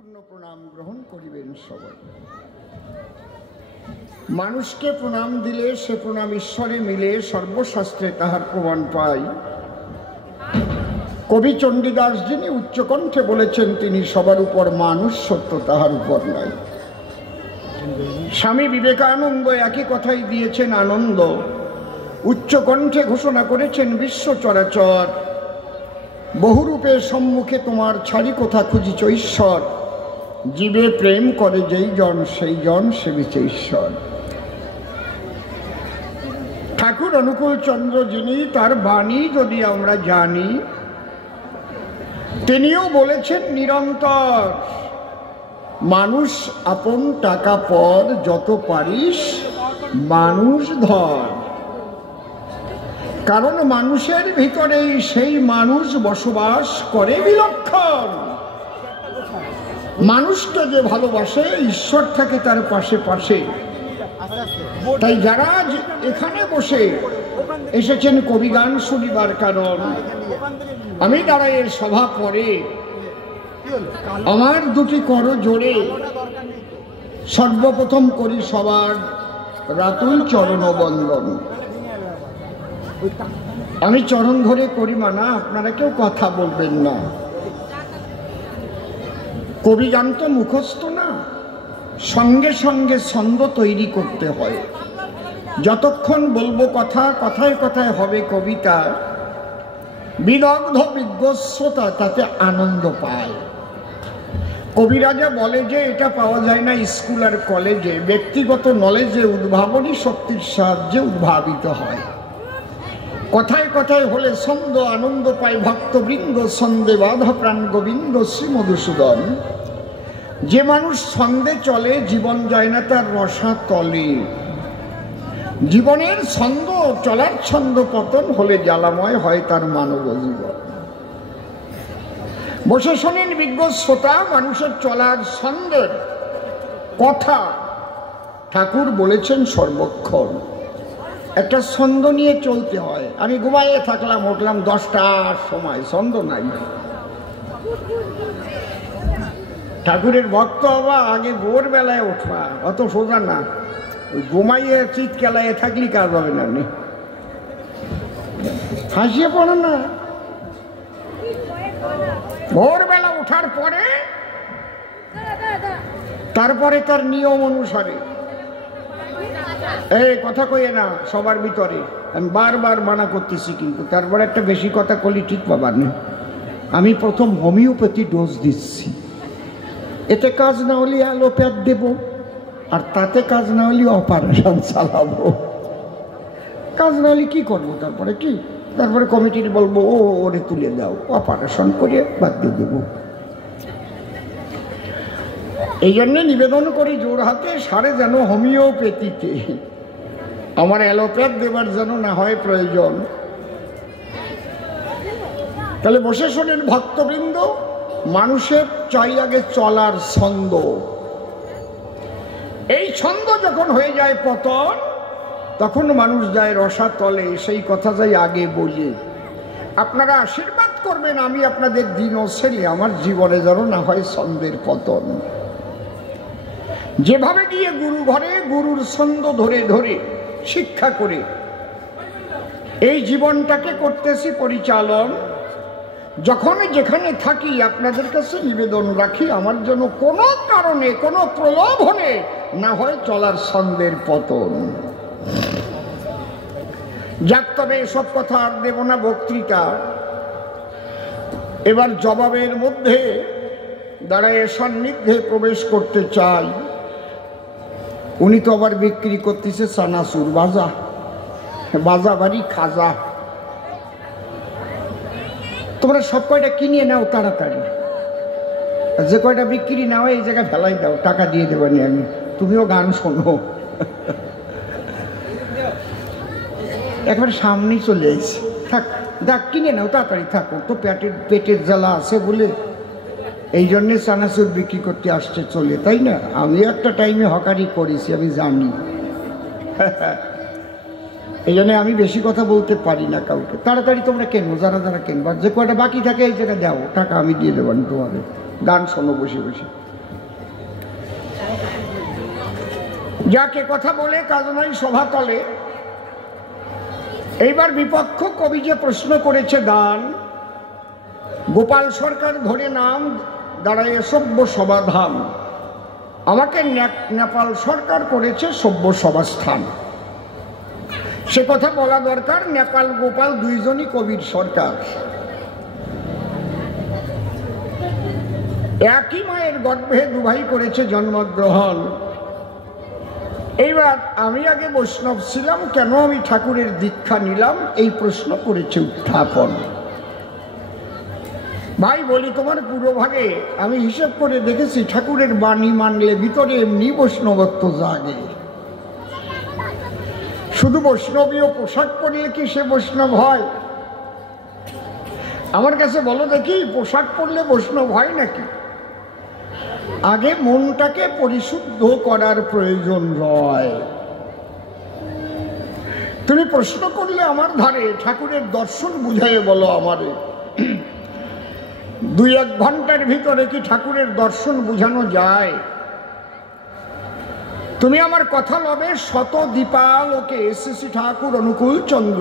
ভক্তিপূর্ণ প্রণাম গ্রহণ করিবেন সবাই। মানুষকে প্রণাম দিলে সে প্রণাম ঈশ্বরে মিলে, সর্বশাস্ত্রে তাহার প্রমাণ পাই। কবি চণ্ডীদাস যিনি উচ্চকণ্ঠে বলেছেন, তিনি সবার উপর মানুষ, সত্য তাহার উপর নাই। স্বামী বিবেকানন্দ একই কথাই দিয়েছেন আনন্দ, উচ্চকণ্ঠে ঘোষণা করেছেন বিশ্ব চরাচর। বহুরূপে সম্মুখে তোমার ছাড়ি কোথা খুঁজিছ ঈশ্বর, জীবে প্রেম করে যেই জন সেই জন সেবিছে ঈশ্বর। ঠাকুর অনুকূল চন্দ্র যিনি, তার বাণী যদি আমরা জানি, তিনিও বলেছেন নিরন্তর, মানুষ আপন টাকা পর যত পারিস মানুষ ধর। কারণ মানুষের ভিতরেই সেই মানুষ বসবাস করে বিলক্ষণ। মানুষকে যে ভালোবাসে, ঈশ্বর থাকে তার পাশে পাশে। তাই যারা এখানে বসে এসেছেন কবিগান শুনিবার, কারণ আমি দাঁড়াইয়ের সভা পরে আমার দুটি কর জোরে সর্বপ্রথম করি সবার রাতুল চরণ বন্দন। আমি চরণ ধরে করি মানা, আপনারা কেউ কথা বলবেন না। কবিগান তো মুখস্থ না, সঙ্গে সঙ্গে ছন্দ তৈরি করতে হয়। যতক্ষণ বলবো কথা, কথায় কথায় হবে কবিতা। বিদগ্ধ বিজ্ঞশ্রোতা তাতে আনন্দ পায়। কবিরাজা বলে যে এটা পাওয়া যায় না স্কুল আর কলেজে, ব্যক্তিগত নলেজে উদ্ভাবনী শক্তির সাহায্যে উদ্ভাবিত হয়। কথায় কথায় হলে ছন্দ আনন্দ পায় ভক্তবৃন্দ, ছন্দে বাধা প্রাণ গোবিন্দ শ্রী মধুসূদন। যে মানুষ ছন্দে চলে জীবন যায় না তার রসা তলে। জীবনের ছন্দ, চলার ছন্দ পতন হলে জ্বালাময় হয় তার মানব জীবন। বসে শোনেন বিজ্ঞ শ্রোতা, মানুষের চলার ছন্দের কথা ঠাকুর বলেছেন সর্বক্ষণ। একটা ছন্দ নিয়ে চলতে হয়। আমি ঘুমাইয়ে থাকলাম, উঠলাম 10টার সময়, ছন্দ নাই। ঠাকুরের ভক্ত হবা আগে ভোরবেলায় উঠবা, অত সোজা না। ওই ঘুমাইয়ে চিৎ কেলাইয়ে থাকলে কাজ হবে না। হাসিয়ে পড়ে না। ভোরবেলা ওঠার পরে তারপরে তার নিয়ম অনুসারে, এই কথা কইয়ে না সবার ভিতরে, আমি বারবার মানা করতেছি, কিন্তু তারপরে একটা বেশি কথা কলি ঠিক পাবার নেই। আমি প্রথম হোমিওপ্যাথি ডোজ দিচ্ছি, এতে কাজ না হলে অ্যালোপ্যাথ দেব, আর তাতে কাজ না হলে অপারেশন চালাবো। কাজ না হলে কি করবো? তারপরে কি, তারপরে কমিটির বলবো ও ওরে তুলে দাও, অপারেশন করে বাদ দিয়ে দেবো। এই জন্য নিবেদন করি জোর হাতে, সারে যেন হোমিওপ্যাথিতে, আমার অ্যালোপ্যাথ দেবার যেন না হয় প্রয়োজন। তাহলে বসে শোনেন ভক্তবৃন্দ, মানুষের চাই আগে চলার ছন্দ। এই ছন্দ যখন হয়ে যায় পতন, তখন মানুষ যায় রসাতলে। সেই কথা যাই আগে বলি। আপনারা আশীর্বাদ করবেন, আমি আপনাদের দিন ও ছেলে, আমার জীবনে যেন না হয় ছন্দের পতন। যেভাবে গিয়ে গুরু ঘরে গুরুর ছন্দ ধরে ধরে শিক্ষা করে এই জীবনটাকে করতেছি পরিচালন, যখন যেখানে থাকি আপনাদের কাছে নিবেদন রাখি, আমার জন্য কোনো কারণে কোনো প্রলোভনে না হয় চলার ছন্দের পতন। যাক, তবে এসব কথা আর দেব না বক্তৃতা। এবার জবাবের মধ্যে দাঁড়ায় সান্নিধ্যে প্রবেশ করতে চাই। উনি তো আবার বিক্রি করতেছে চানাচুর বাজা, বাজা বাড়ি খাজা। তোমরা সব কয়টা কিনে নাও তাড়াতাড়ি, যে কয়টা বিক্রি নাও এই জায়গায় ফেলাই দাও, টাকা দিয়ে দেবানি আমি। তুমিও গান শোনো। একবার সামনেই চলে এসেছি, থাক দেখ কিনে নাও তাড়াতাড়ি, থাকো তো, পেটের জ্বালা আছে বলে এই জন্যে চানাচুর বিক্রি করতে আসছে চলে, তাই না? আমি একটা টাইমে হকারি করেছি, আমি জানি। এই জন্য আমি বেশি কথা বলতে পারি না কাউকে। তাড়াতাড়ি তোমরা কেনো, যারা যারা কেনবার, যে কয়টা বাকি থাকে এই জায়গায় দাও, টাকা আমি দিয়ে দেবেন তোমাদের। গান শোনো বসে বসে। যাকে কথা বলে কাজ নয় সভাতলে। এইবার বিপক্ষ কবি যে প্রশ্ন করেছে দান, গোপাল সরকার ধরে নাম দাঁড়ায় সভ্য সমাধান, আমাকে নেপাল সরকার করেছে সভ্য সভাস্থান। সে কথা বলা দরকার, নেপাল গোপাল দুইজনই কবির সরকার। একই মায়ের গর্ভে দুভাই করেছে জন্মগ্রহণ। এইবার আমি আগে বৈষ্ণব ছিলাম, কেন আমি ঠাকুরের দীক্ষা নিলাম, এই প্রশ্ন করেছে উত্থাপন। ভাই বলি, তোমার পুরোভাগে আমি হিসেব করে দেখেছি ঠাকুরের বাণী মানলে ভিতরে এমনি বৈষ্ণবত্ব জাগে। শুধু বৈষ্ণবীয় পোশাক পরলে কি সে বৈষ্ণব হয়? আমার কাছে বলো দেখি, পোশাক পরলে বৈষ্ণব হয় নাকি? আগে মনটাকে পরিশুদ্ধ করার প্রয়োজন রয়। তুমি প্রশ্ন করলে আমার ধারে, ঠাকুরের দর্শন বুঝাই বলো আমারে। 2-1 ঘন্টার ভিতরে কি ঠাকুরের দর্শন বুঝানো যায়? তুমি আমার কথা লবে শত দীপালোকে শ্রী ঠাকুর অনুকূল চন্দ্র,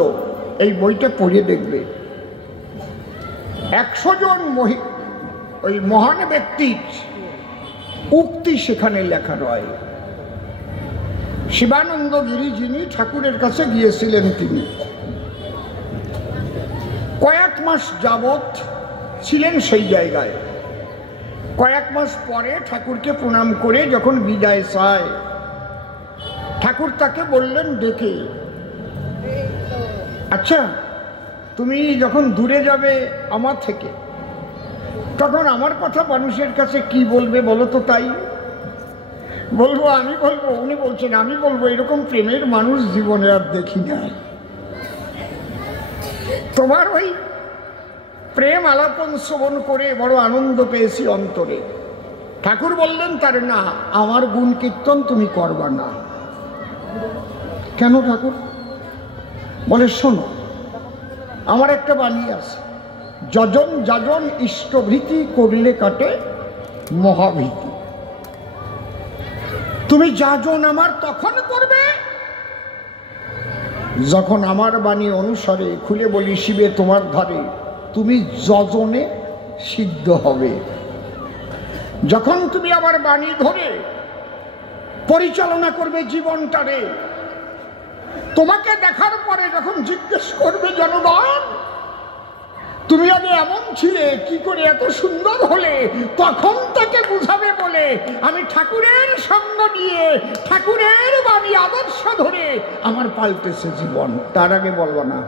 এই বইটা পড়ে দেখবে। 100 জন ওই মহান ব্যক্তির উক্তি সেখানে লেখা রয়। শিবানন্দ গিরি যিনি ঠাকুরের কাছে গিয়েছিলেন, তিনি কয়েক মাস যাবৎ ছিলেন সেই জায়গায়। কয়েক মাস পরে ঠাকুরকে প্রণাম করে যখন বিদায় চায়, ঠাকুর তাকে বললেন ডেকে, আচ্ছা তুমি যখন দূরে যাবে আমার থেকে, তখন আমার কথা মানুষের কাছে কি বলবে বলো তো? তাই বলবো, আমি বলবো। উনি বলছেন আমি বলবো, এরকম প্রেমের মানুষ জীবনে আর দেখি নাই। তোমার ওই প্রেম আলাপন শ্রবণ করে বড় আনন্দ পেয়েছি অন্তরে। ঠাকুর বললেন তার, না, আমার গুণ কীর্তন তুমি করবা না। কেন ঠাকুর? বলে শোনো, আমার একটা বাণী আছে, যজন যাজন ইষ্টভীতি করলে কাটে মহাভীতি। তুমি যাজন আমার তখন করবে যখন আমার বাণী অনুসারে, খুলে বলি শিবে তোমার ধারে, তুমি যজনে সিদ্ধ হবে। যখন তুমি আমার বাণী ধরে পরিচালনা করবে জীবনটারে, তোমাকে দেখার পরে যখন জিজ্ঞেস করবে জনগণ তুমি আগে এমন ছিলে, কি করে এত সুন্দর হলে, তখন তাকে বুঝাবে বলে আমি ঠাকুরের সঙ্গ নিয়ে ঠাকুরের বাণী আদর্শ ধরে আমার পাল্টেছে জীবন। তার আগে বলবো না।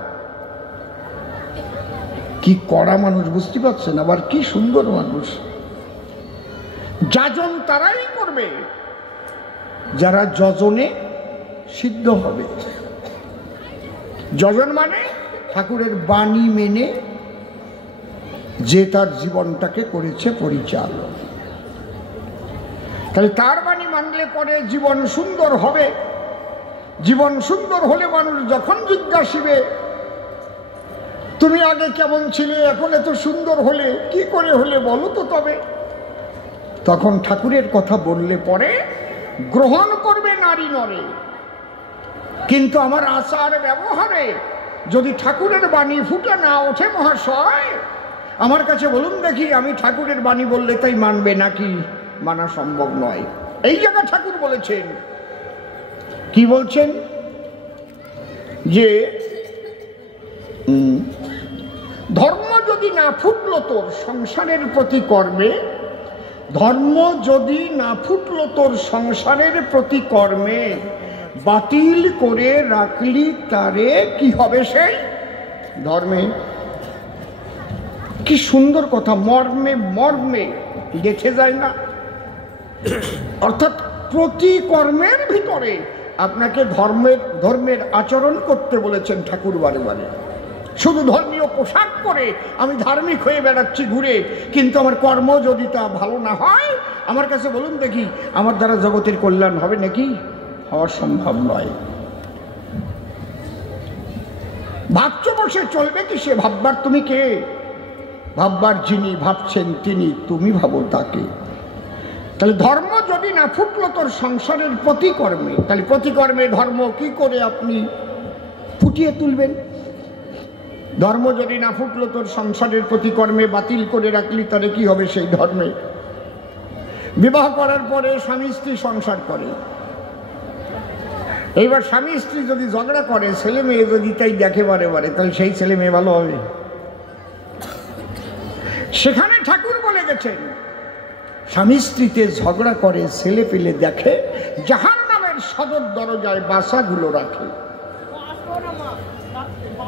কি কড়া মানুষ, বুঝতে পারছেন? আবার কি সুন্দর মানুষ। যাজন তারাই করবে যারা যজনে সিদ্ধ হবে। যজন মানে ঠাকুরের বাণী মেনে যে তার জীবনটাকে করেছে পরিচালন। তাহলে তার বাণী মানলে পরে জীবন সুন্দর হবে। জীবন সুন্দর হলে মানুষ যখন জিজ্ঞাসিবে তুমি আগে কেমন ছিলে, এখন এত সুন্দর হলে, কি করে হলে বলো তো তবে, তখন ঠাকুরের কথা বললে পরে গ্রহণ করবে নারী নরে। কিন্তু আমার আচার ব্যবহারে যদি ঠাকুরের বাণী ফুটে না ওঠে মহাশয়, আমার কাছে বলুন দেখি, আমি ঠাকুরের বাণী বললে তাই মানবে নাকি? মানা সম্ভব নয়। এই জায়গা ঠাকুর বলেছেন, কি বলছেন, যে ধর্ম যদি না ফুটলো তোর সংসারের প্রতি কর্মে, ধর্ম যদি না ফুটলো তোর সংসারের প্রতি কর্মে, বাতিল করে রাখলি তারে, কি হবে সেই ধর্মে? কি সুন্দর কথা, মর্মে মর্মে দেখে যায় না? অর্থাৎ প্রতি কর্মের ভিতরে আপনাকে ধর্মের আচরণ করতে বলেছেন ঠাকুর বারে বারে। শুধু ধর্মীয় পোশাক পরে আমি ধার্মিক হয়ে বেড়াচ্ছি ঘুরে, কিন্তু আমার কর্ম যদি তা ভালো না হয়, আমার কাছে বলুন দেখি, আমার দ্বারা জগতের কল্যাণ হবে নাকি? হওয়া সম্ভব নয়। ভাবছ বসে চলবে কি সে? ভাববার তুমি কে? ভাববার যিনি ভাবছেন তিনি, তুমি ভাবো তাকে। তাহলে ধর্ম যদি না ফুটলো তোর সংসারের প্রতিকর্মে, তাহলে প্রতিকর্মে ধর্ম কি করে আপনি ফুটিয়ে তুলবেন? ধর্ম যদি না ফুটলো তোর সংসারের প্রতিকর্মে, বাতিল করে রাখলি, তাহলে কি হবে সেই ধর্মে? বিবাহ করার পরে স্বামী স্ত্রী সংসার করে, এইবার স্বামী স্ত্রী যদি ঝগড়া করে, ছেলে মেয়ে যদি তাই দেখে বারে বারে, তাহলে সেই ছেলে মেয়ে ভালো হবে? সেখানে ঠাকুর বলে গেছেন, স্বামী স্ত্রীতে ঝগড়া করে, ছেলে পেলে দেখে, জাহান্নামের সদর দরজায় বাসাগুলো রাখে।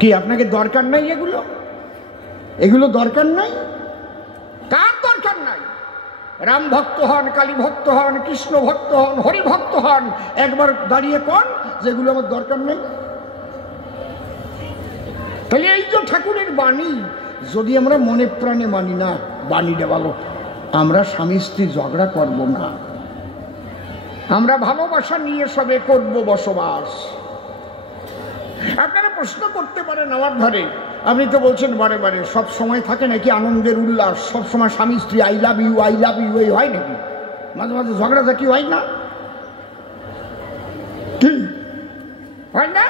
কি আপনাকে দরকার নাই এগুলো? এগুলো দরকার নাই? কার দরকার নাই? রাম ভক্ত হন, কালী ভক্ত হন, কৃষ্ণ ভক্ত হন, হরি ভক্ত হন, একবার দাঁড়িয়ে কন যেগুলো আমার দরকার নেই। তাহলে এই যে ঠাকুরের বাণী, যদি আমরা মনে প্রাণে মানি না, বাণীটা ভালো, আমরা স্বামী স্ত্রী ঝগড়া করব না, আমরা ভালোবাসা নিয়ে সবে করব বসবাস। আপনারা প্রশ্ন করতে পারেন আমার ঘরে, আপনি তো বলছেন বারে বারে, সব সময় থাকে নাকি আনন্দের উল্লাস? সব সময় স্বামী স্ত্রী আই লাভ ইউ এই হয় নাকি? মাঝে মাঝে ঝগড়াঝাটি হয় না? কি হয় না?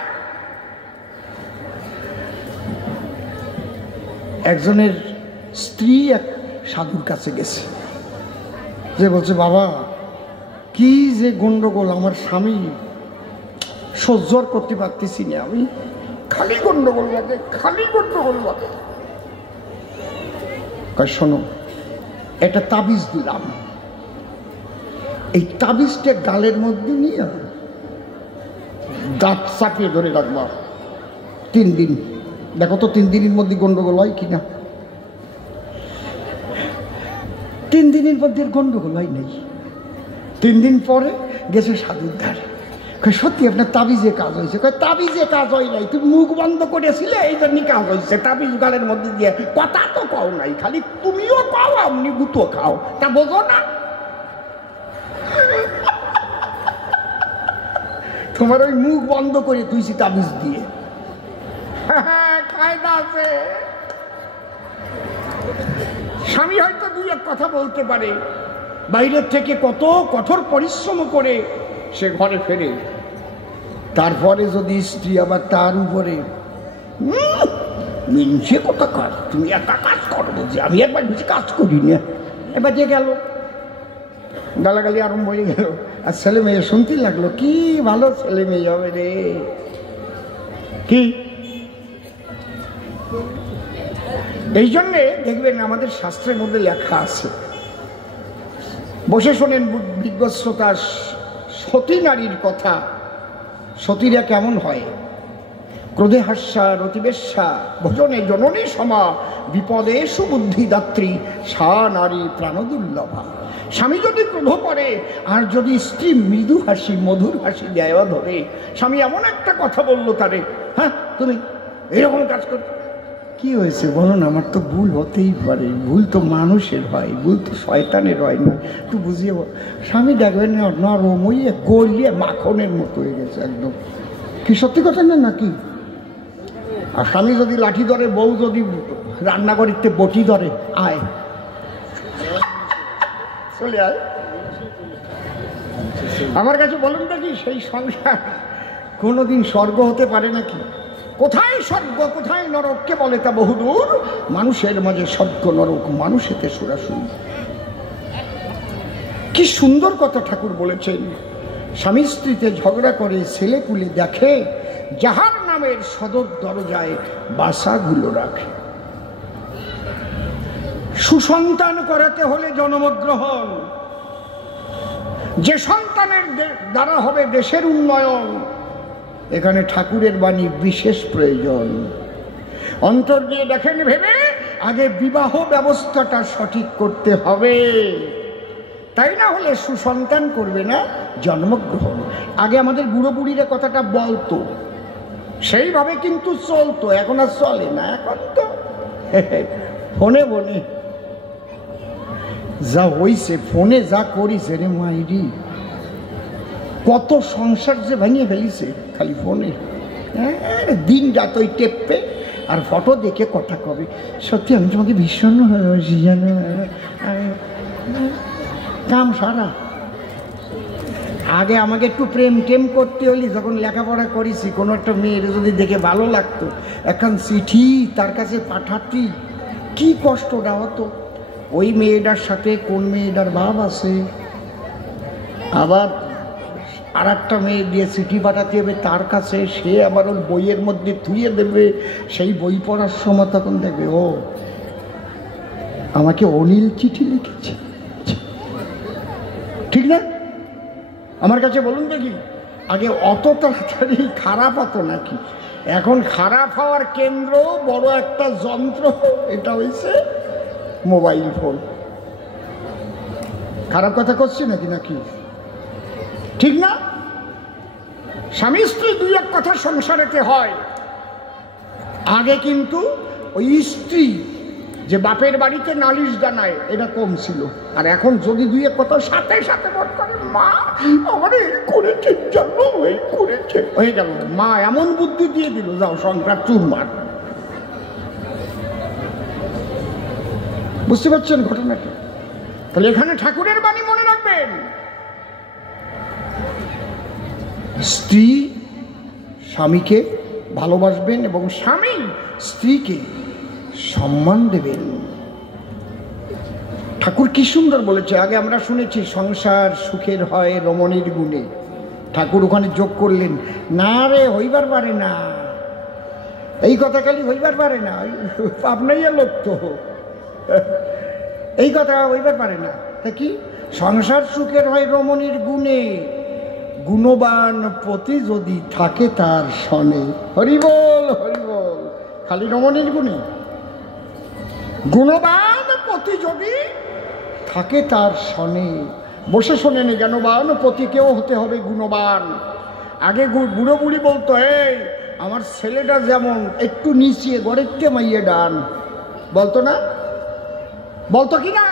একজনের স্ত্রী এক সাধুর কাছে গেছে, যে বলছে, বাবা কি যে গন্ডগোল, আমার স্বামী সহ্য করতে পারতেছি না, আমি খালি গন্ডগোল লাগে, খালি গন্ডগোল লাগে। শোনো, একটা তাবিজ দিলাম, এই তাবিজটা গালের মধ্যে নিয়ে দাঁত চাপিয়ে ধরে রাখবা 3 দিন, দেখো তো 3 দিনের মধ্যে গন্ডগোল হয় কিনা। 3 দিনের মধ্যে গন্ডগোল হয় নাই। 3 দিন পরে গেছে সাধুর ধারে, সত্যি আপনার তাবিজে কাজ হয়েছে? তাবিজে কাজ হয় নাই, তুমি মুখ বন্ধ করেছিলে, এই জন্যই কাজ হয়েছে। তাবিজ গালের মধ্যে দিয়ে কথা তো কও নাই, খালি তুমিও খাও আপনি গুতো খাও, তা বোঝো না? তোমার ওই মুখ বন্ধ করে তুইছি তাবিজ দিয়ে। কায়দা আছে। স্বামী হয়তো 2 কথা বলতে পারে, বাইরের থেকে কত কঠোর পরিশ্রম করে সে ঘরে ফেরে, তারপরে যদি স্ত্রী আবার তার উপরে মিনছে কথা কাজ, তুমি একা কাজ করো, যে আমি একবার বেশি কাজ করি না, এবার যে গেল গালাগালি আরম্ভ হয়ে গেল, আর ছেলে মেয়ে শুনতে লাগলো, কি ভালো ছেলে মেয়ে হবে রে। কি এই জন্যে দেখবেন আমাদের শাস্ত্রের মধ্যে লেখা আছে, বসে শোনেন বিজ্ঞ শ্রোতা, সতী নারীর কথা। সতীরা কেমন হয়? ক্রোধে হাস্যা রতিবেশ্যা ভোজনে জননী সমা বিপদে সুবুদ্ধিদাত্রী সা নারী প্রাণদুর্লভা। স্বামী যদি ক্রোধ করে আর যদি স্ত্রী মৃদু হাসি মধুর হাসি দেয় ধরে, স্বামী এমন একটা কথা বললো তারে, হ্যাঁ তুমি এরকম কাজ কর, কি হয়েছে বলো না, আমার তো ভুল হতেই পারে, ভুল তো মানুষের হয়, ভুল তো শয়তানের হয় না, একটু বুঝিয়ে বল। স্বামী দেখবেন নরম হইয়ে গলিয়ে মাখনের মতো হয়ে গেছে একদম। কি সত্যি কথা না নাকি? আর স্বামী যদি লাঠি ধরে, বউ যদি রান্নাঘরেতে বটি ধরে, আয় চলে আয় আমার কাছে, বলুন নাকি সেই সংসার কোনোদিন স্বর্গ হতে পারে নাকি? কোথায় স্বর্গ কোথায় নরক কে বলে তা বহুদূর, মানুষের মাঝে স্বর্গ নরক মানুষেতে সরাসরি। কি সুন্দর কথা ঠাকুর বলেছেন। স্বামী স্ত্রীতে ঝগড়া করে, ছেলে পুলে দেখে, যাহার নামের সদর দরজায় বাসাগুলো রাখে। সুসন্তান করাতে হলে জন্মগ্রহণ, যে সন্তানের দ্বারা হবে দেশের উন্নয়ন, এখানে ঠাকুরের বাণী বিশেষ প্রয়োজন। অন্তর দিয়ে দেখেন ভেবে, আগে বিবাহ ব্যবস্থাটা সঠিক করতে হবে, তাই না হলে সুসন্তান করবে না জন্মগ্রহণ। আগে আমাদের বুড়ো বুড়িরা কথাটা বলতো, সেইভাবে কিন্তু চলতো, এখন আর চলে না। এখন তো ফোনে বনে যা হইছে, ফোনে যা করিছে রে মাইরি, কত সংসার যে ভেঙে ফেলিছে খালি ফোনে। দিন রাত ওই টেপে আর ফটো দেখে কথা কবে, সত্যি আমি তোমাকে ভীষণ ভালোবাসি জানো। কাম সারা। আগে আমাকে একটু প্রেম টেম করতে হলি, যখন লেখাপড়া করেছি, কোনো একটা মেয়ের যদি দেখে ভালো লাগতো, এখন চিঠি তার কাছে পাঠাতি, কি কষ্টটা হতো। ওই মেয়েটার সাথে কোন মেয়েটার ভাব আছে, আবার আর একটা মেয়ে দিয়ে চিঠি পাঠাতে হবে তার কাছে, সে আবার ওর বইয়ের মধ্যে থুয়ে দেবে। সেই বই পড়ার সময় তখন দেখবে ও আমাকে অনিল চিঠি লিখেছে, ঠিক না? আমার কাছে বলুন দেখি, আগে অত তাড়াতাড়ি খারাপ হতো নাকি? এখন খারাপ হওয়ার কেন্দ্র বড় একটা যন্ত্র, এটা হয়েছে মোবাইল ফোন। খারাপ কথা করছি নাকি? নাকি ঠিক না? স্বামী স্ত্রী দুই এক কথা সংসারেতে হয়। আগে কিন্তু ওই স্ত্রী যে বাপের বাড়িতে নালিশ জানায় এটা কম ছিল, আর এখন যদি দুই এক কথা সাথে সাথে বল করে, মা আমার এই করেছে, জানো এই করেছে, হয়ে গেল। মা এমন বুদ্ধি দিয়ে দিল, যাও সংসার চুরমার। বুঝতে পারছেন ঘটনাটা? তাহলে এখানে ঠাকুরের বাণী মনে রাখবেন, স্ত্রী স্বামীকে ভালোবাসবেন এবং স্বামী স্ত্রীকে সম্মান দেবেন। ঠাকুর কি সুন্দর বলেছে। আগে আমরা শুনেছি সংসার সুখের হয় রমণীর গুণে, ঠাকুর ওখানে যোগ করলেন, না রে হইবার পারে না, এই কথা খালি হইবার পারে না, আপনাইয়া লোক তো এই কথা হইবার পারে না। তা কি সংসার সুখের হয় রমণীর গুণে, গুণবান পতি যদি থাকে তার সনে। হরিবল হরিবল। খালি রমণীর গুণে, গুণবান পতি যদি থাকে তার সনে। বসে শোনেন, জ্ঞানবান পতিকেও হতে হবে গুণবান। আগে বুড়ো বুড়ি বলতো, এই আমার ছেলেটা যেমন একটু নিচিয়ে গড়েতে মাইয়ে ডান, বলতো না? বলতো কি না?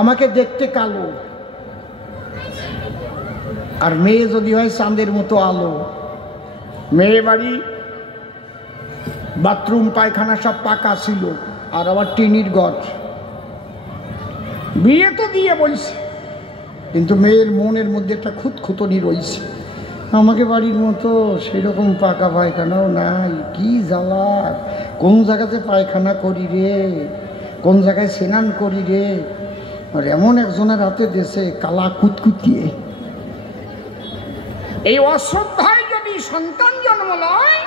আমাকে দেখতে কালো, আর মেয়ে যদি হয় চাঁদের মতো আলো। মেয়ে বাড়ি বাথরুম পায়খানা সব পাকা ছিল, আর আবার টিনির ঘর। বিয়ে তো দিয়ে বলছে, কিন্তু মেয়ের মনের মধ্যে একটা খুঁতখুঁতনি রয়েছে, আমাকে বাড়ির মতো সেরকম পাকা পায়খানাও নাই, কি জ্বালা, কোন জায়গাতে পায়খানা করি রে, কোন জায়গায় স্নান করি রে। আর এমন একজনের হাতে দেশে কালা কুতকুতিয়ে। এই অশ্রদ্ধায় যদি সন্তান জন্ম লয়,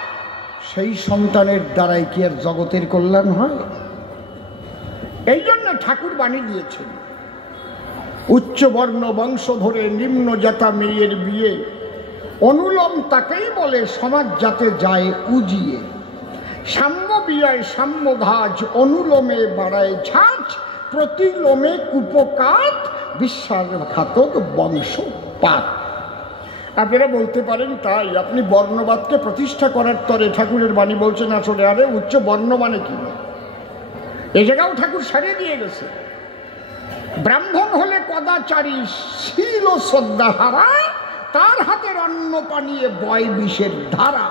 সেই সন্তানের দ্বারাই কি আর জগতের কল্যাণ হয়? এই জন্য ঠাকুর বাণী দিয়েছেন, উচ্চ বর্ণ বংশ ধরে নিম্ন জাতা মেয়ের বিয়ে, অনুলোম তাকেই বলে সমাজ যাতে যায় উজিয়ে। সাম্য বিয়ায় সাম্য ধাজ, অনুলোমে বাড়ায় ঝাঁঝ, প্রতিলোমে কুপকাত, বিশ্বাসঘাতক বংশপাত। আপনারা বলতে পারেন তাই, আপনি বর্ণবাদকে প্রতিষ্ঠা করার তরে ঠাকুরের বাণী বলছেন আসলে আরে উচ্চ বর্ণ মানে কি? এই জায়গাও ঠাকুর সারিয়ে দিয়ে গেছে। ব্রাহ্মণ হলে কদাচারী, শীল ও শ্রদ্ধা হারা, তার হাতের অন্ন পানিয়ে বয় বিষের ধারা।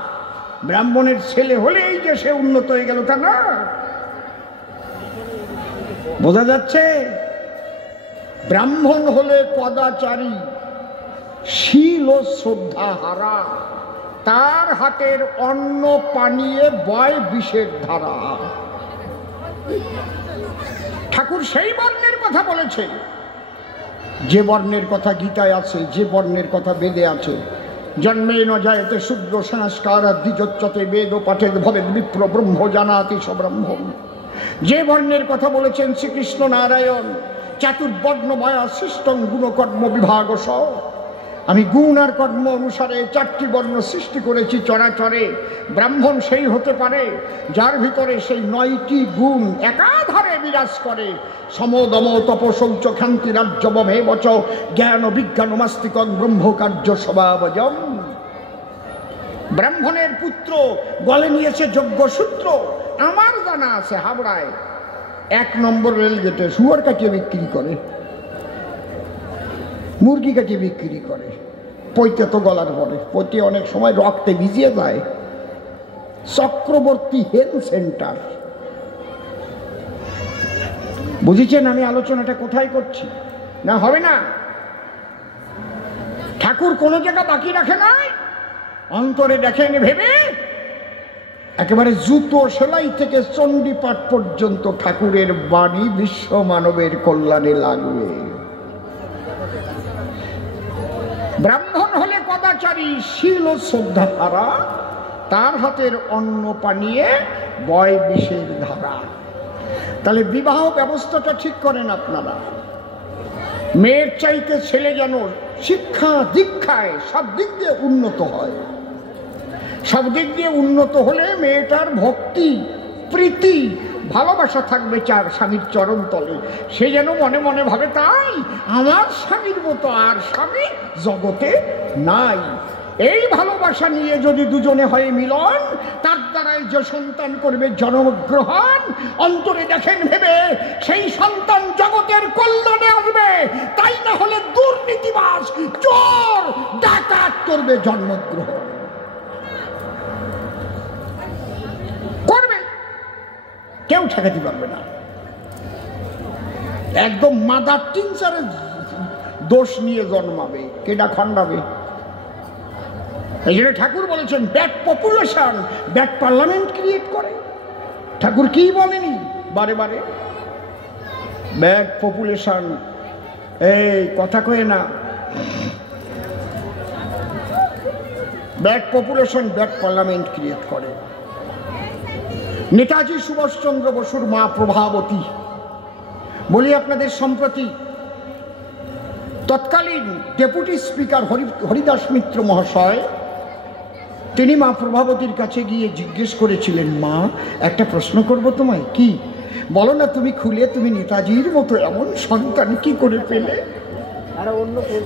ব্রাহ্মণের ছেলে হলে এই যে সে উন্নত হয়ে গেল তা না, বোঝা যাচ্ছে? ব্রাহ্মণ হলে কদাচারী, শীল ও শ্রদ্ধা হারা, তার হাতের অন্ন পানিয়ে বয় বিষের ধারা। ঠাকুর সেই বর্ণের কথা বলেছে যে বর্ণের কথা গীতায় আছে, যে বর্ণের কথা বেদে আছে। জন্মে ন জায়তে শূদ্র সংস্কার দ্বিজোচ্যতে বেদ পাঠে ভবেদ বিপ্র ব্রহ্ম জানাতি সব্রহ্ম। যে বর্ণের কথা বলেছেন শ্রীকৃষ্ণ নারায়ণ, চাতুর্বর্ণময়া সৃষ্টং গুণকর্ম বিভাগ স। আমি গুণ আর কর্ম অনুসারে চারটি বর্ণ সৃষ্টি করেছি চরাচরে। ব্রাহ্মণ সেই হতে পারে যার ভিতরে সেই 9টি গুণ একাধারে বিরাজ করে। সম দম তপ শৌচ ক্ষান্তি রাজ্যবভে বচ, জ্ঞান বিজ্ঞান মাস্তিকং ব্রহ্মকার্য স্বভাবজম। ব্রাহ্মণের পুত্র গলে নিয়েছে যজ্ঞসূত্র। আমার জানা আছে হাবড়ায় 1 নম্বর রেলগেটে শুয়োর কাটিয়ে বিক্রি করে, মুরগি কাটিয়ে বিক্রি করে। পৈতে তো গলার পরে, পৈতে অনেক সময় রক্তে ভিজিয়ে যায়। চক্রবর্তী হেলথ সেন্টার, বুঝেছেন আমি আলোচনাটা কোথায় করছি? না হবে না, ঠাকুর কোনো জায়গা বাকি রাখে নাই, অন্তরে দেখেন ভেবে একেবারে জুতো সেলাই থেকে চণ্ডীপাঠ পর্যন্ত ঠাকুরের বাণী বিশ্ব মানবের কল্যাণে লাগবে। ব্রাহ্মণ হলে কদাচারী, শীল ও শ্রদ্ধা হারা, তার হাতের অন্ন পানিয়ে বয় বিষের ধারা। তাহলে বিবাহ ব্যবস্থাটা ঠিক করেন আপনারা। মেয়ের চাইতে ছেলে যেন শিক্ষা দীক্ষায় সব দিক দিয়ে উন্নত হয়। সব দিক দিয়ে উন্নত হলে মেয়েটার ভক্তি, প্রীতি, ভালোবাসা থাকবে চার স্বামীর চরণ তলে। সে যেন মনে মনে ভাবে তাই আমার স্বামীর মতো আর স্বামী জগতে নাই। এই ভালোবাসা নিয়ে যদি দুজনে হয় মিলন, তার দ্বারাই যে সন্তান করবে জন্মগ্রহণ, অন্তরে দেখেন ভেবে সেই সন্তান জগতের কল্যাণে আসবে। তাই না হলে দুর্নীতিবাজ, চোর, ডাকাত করবে জন্মগ্রহণ, করবে, কেউ ঠেকাতে পারবে না। একদম মাদার টিনচারের দোষ নিয়ে জন্মাবে, কেডা খণ্ডাবে। এই জন্য ঠাকুর বলেছেন bad population bad parliament create করে। ঠাকুর কি বলেনি বারে বারে? ব্যাড পপুলেশন, এই কথা কয়ে না, bad population bad parliament create করে। নেতাজি সুভাষচন্দ্র বসুর মা প্রভাবতী, বলি আপনাদের সম্প্রতি তৎকালীন ডেপুটি স্পিকার হরিদাস মিত্র মহাশয়, তিনি মা প্রভাবতীর কাছে গিয়ে জিজ্ঞেস করেছিলেন, মা একটা প্রশ্ন করব তোমায়, কি বলো না, তুমি খুলে তুমি নেতাজির মতো এমন সন্তান কি করে পেলে?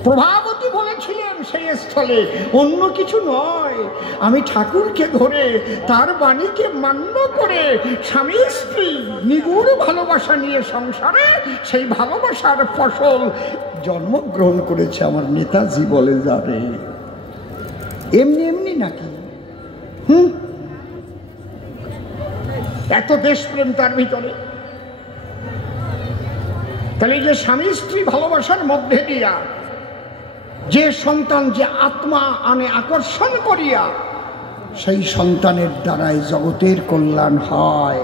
প্রভাবতী বলেছিলেন সেই স্থলে, অন্য কিছু নয়, আমি ঠাকুরকে ধরে তার বাণীকে মান্য করে স্বামী স্ত্রী নিগুড় ভালোবাসা নিয়ে সংসারে সেই ভালোবাসার ফসল জন্মগ্রহণ করেছে আমার নেতাজি বলে যাবে। এমনি এমনি নাকি? এত দেশপ্রেম তার ভিতরে। তাহলে যে স্বামী স্ত্রী ভালোবাসার মধ্যে দিয়া যে সন্তান যে আত্মা আনে আকর্ষণ করিয়া, সেই সন্তানের দ্বারাই জগতের কল্যাণ হয়।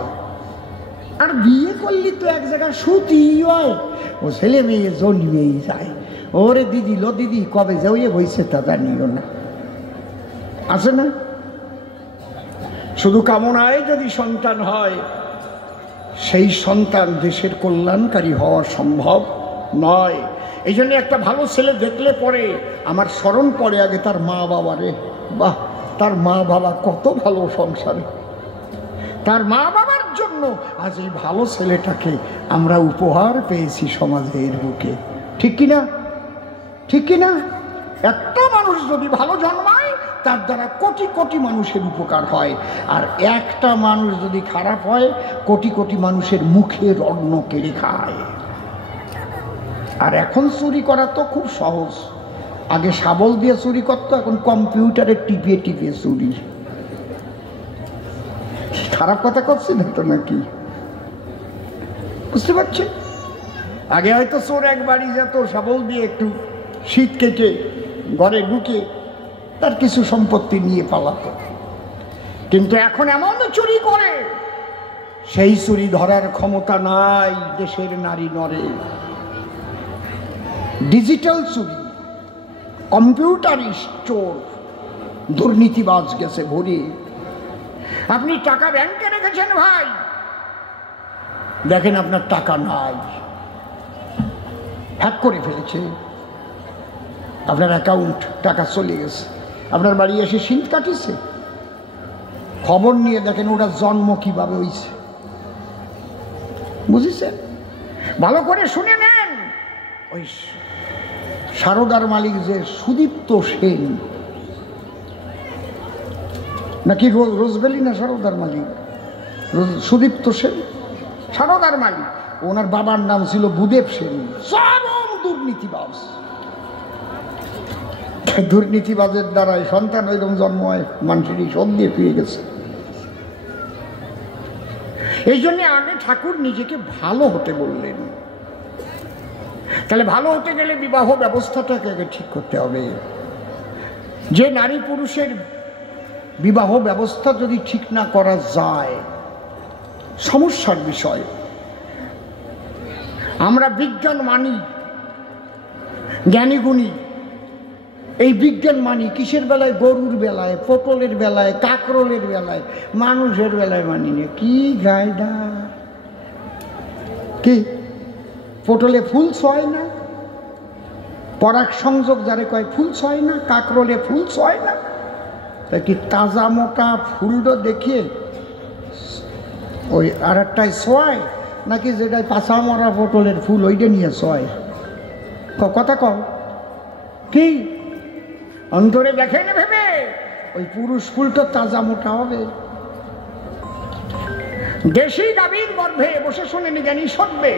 আর বিয়ে করলি তো এক জায়গায় সুতি হয়, ও ছেলে মেয়ে জন্মেই যায়। ওরে দিদি লো দিদি কবে যাইয়ে বইছে তা জানিও না, আছে না? শুধু কামনায় যদি সন্তান হয়, সেই সন্তান দেশের কল্যাণকারী হওয়া সম্ভব নয়। এই জন্য একটা ভালো ছেলে দেখলে পরে আমার স্মরণ পড়ে আগে তার মা বাবারে। বাহ, তার মা বাবা কত ভালো সংসারে, তার মা বাবার জন্য আজ এই ভালো ছেলেটাকে আমরা উপহার পেয়েছি সমাজের বুকে। ঠিক কিনা? ঠিক কিনা? একটা মানুষ যদি ভালো জন্মায়, তার দ্বারা কোটি কোটি মানুষের উপকার হয়। আর একটা মানুষ যদি খারাপ হয়, কোটি কোটি মানুষের মুখের অন্ন কেড়ে খায়। আর এখন চুরি করা তো খুব সহজ। আগে শাবল দিয়ে চুরি করতো, এখন কম্পিউটারে টিপিয়ে টিপিয়ে চুরি। খারাপ কথা করছি না তো নাকি? বুঝতে পারছেন? আগে হয়তো চোর এক বাড়ি যেত, শাবল দিয়ে একটু শীত কেটে ঘরে ঢুকে তার কিছু সম্পত্তি নিয়ে পালাতো। কিন্তু এখন এমন চুরি করে, সেই চুরি ধরার ক্ষমতা নাই দেশের নারী নরে। ডিজিটাল চুরি, কম্পিউটারিস্ট চোর, দুর্নীতিবাজ গেছে ভরে। আপনি টাকা ব্যাংকে রেখেছেন ভাই, দেখেন আপনার টাকা নাই, হ্যাক করে ফেলেছে আপনার অ্যাকাউন্ট, টাকা চলে গেছে। আপনার বাড়ি এসে সিঁদ কাটিছে, খবর নিয়ে দেখেন ওটা জন্ম কিভাবে হয়েছে। বুঝেছেন? ভালো করে শুনে নেন। ওই সারদার মালিক যে সুদীপ্ত সেন, নাকি রোজবেলি না সারদার মালিক, সুদীপ্ত সেন সারদার মালিক, ওনার বাবার নাম ছিল ভূদেব সেন। চরম দুর্নীতিবাজ। দুর্নীতিবাজের দ্বারাই সন্তান ওইরকম জন্ম হয়, মানুষেরই শোধ দিয়ে পেয়ে গেছে। এই জন্য আগে ঠাকুর নিজেকে ভালো হতে বললেন। তাহলে ভালো হতে গেলে বিবাহ ব্যবস্থাটাকে আগে ঠিক করতে হবে। যে নারী পুরুষের বিবাহ ব্যবস্থা যদি ঠিক না করা যায় সমস্যার বিষয়। আমরা বিজ্ঞান মানি, জ্ঞানী গুণী, এই বিজ্ঞান মানি কিসের বেলায়? গরুর বেলায়, পটলের বেলায়, কাকরোলের বেলায়, মানুষের বেলায় মানি না। কি গায়ডা, কি পটলে ফুল ছয় না, পরাগ সংযোগ যারে কয় ফুল ছয় না, কাকরোলে ফুল ছয় না। তাই কি তাজা মোটা ফুলটা দেখিয়ে ওই আর একটাই ছয়, নাকি যেটাই পাছা মরা পটলের ফুল ওইটা নিয়ে ছয়? কথা কও, কি অন্তরে দেখে না ভেবে ওই পুরুষ ফুলটা তাজা মোটা হবে। দেশি গাভীর গর্ভে বসে শোনেন জ্ঞানী সরবে,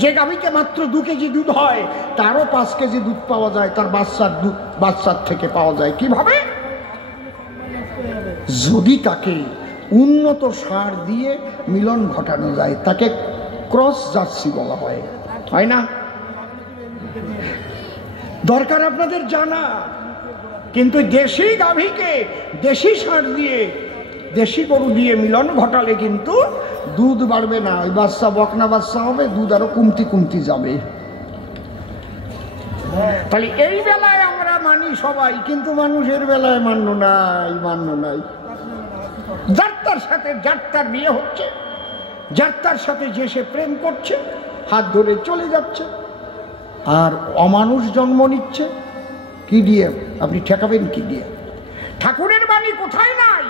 যে গাভীতে মাত্র 2 কেজি দুধ হয় তারও 5 কেজি দুধ পাওয়া যায়, তার বাচ্চার দুধ বাচ্চার থেকে পাওয়া যায়। কিভাবে? যদি তাকে উন্নত সার দিয়ে মিলন ঘটানো যায়, তাকে ক্রস জার্সি বলা হয়, হয় না? দরকার আপনাদের জানা। কিন্তু দেশি গাভীকে দেশি সার দিয়ে, দেশি গরু দিয়ে মিলন ঘটালে কিন্তু দুধ বাড়বে না, ওই বাচ্চা বকনা বাচ্চা হবে, দুধ আরো কমতি কমতি যাবে। তাহলে এই বেলায় আমরা মানি সবাই, কিন্তু মানুষের বেলায় মান্য নাই। যার তার সাথে যার তার বিয়ে হচ্ছে, যার তার সাথে যে সে প্রেম করছে, হাত ধরে চলে যাচ্ছে, আর অমানুষ জন্ম নিচ্ছে। কি দিয়ে আপনি ঠেকাবেন? কি দিয়ে? ঠাকুরের বাণী কোথায় নাই?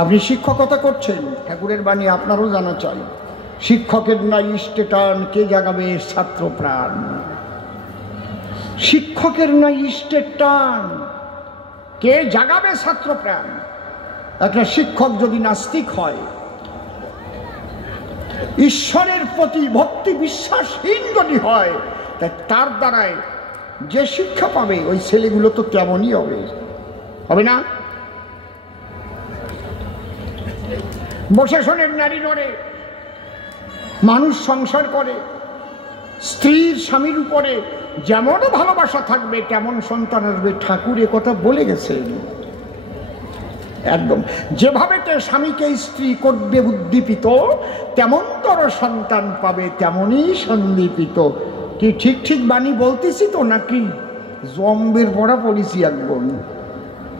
আপনি শিক্ষকতা করছেন, ঠাকুরের বাণী আপনারও জানা চাই। শিক্ষকের নাই স্টেটান, কে জাগাবে ছাত্র প্রাণ। শিক্ষকের নাই স্টেটান, কে জাগাবে ছাত্র প্রাণ। একটা শিক্ষক যদি নাস্তিক হয়, ঈশ্বরের প্রতি ভক্তি বিশ্বাসহীন যদি হয়, তার দ্বারায় যে শিক্ষা পাবে ওই ছেলেগুলো তো তেমনই হবে না? বসে শোনেন নারী নড়ে, মানুষ সংসার করে, স্ত্রীর স্বামীর উপরে যেমন ভালোবাসা থাকবে তেমন সন্তান আসবে। ঠাকুর এ কথা বলে গেছেন একদম। যেভাবে তে স্বামীকে স্ত্রী করবে উদ্দীপিত, তেমন তর সন্তান পাবে তেমনই সন্দীপিত। কি ঠিক ঠিক বাণী বলতেছি তো, নাকি জম্বের পড়া পড়েছি? একদম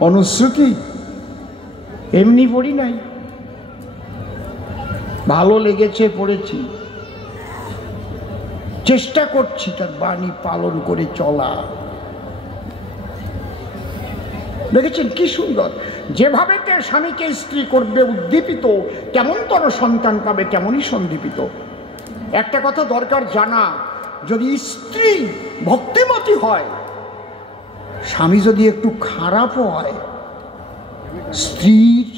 অনুশ্রুতি এমনি পড়ি নাই, ভালো লেগেছে পড়েছি, চেষ্টা করছি তার বাণী পালন করে চলা। দেখেছেন কি সুন্দর? যেভাবে তে স্বামীকে স্ত্রী করবে উদ্দীপিত, কেমন তর সন্তান পাবে তেমনই সন্দীপিত। একটা কথা দরকার জানা, যদি স্ত্রী ভক্তিমতী হয়, স্বামী যদি একটু খারাপও হয়, স্ত্রীর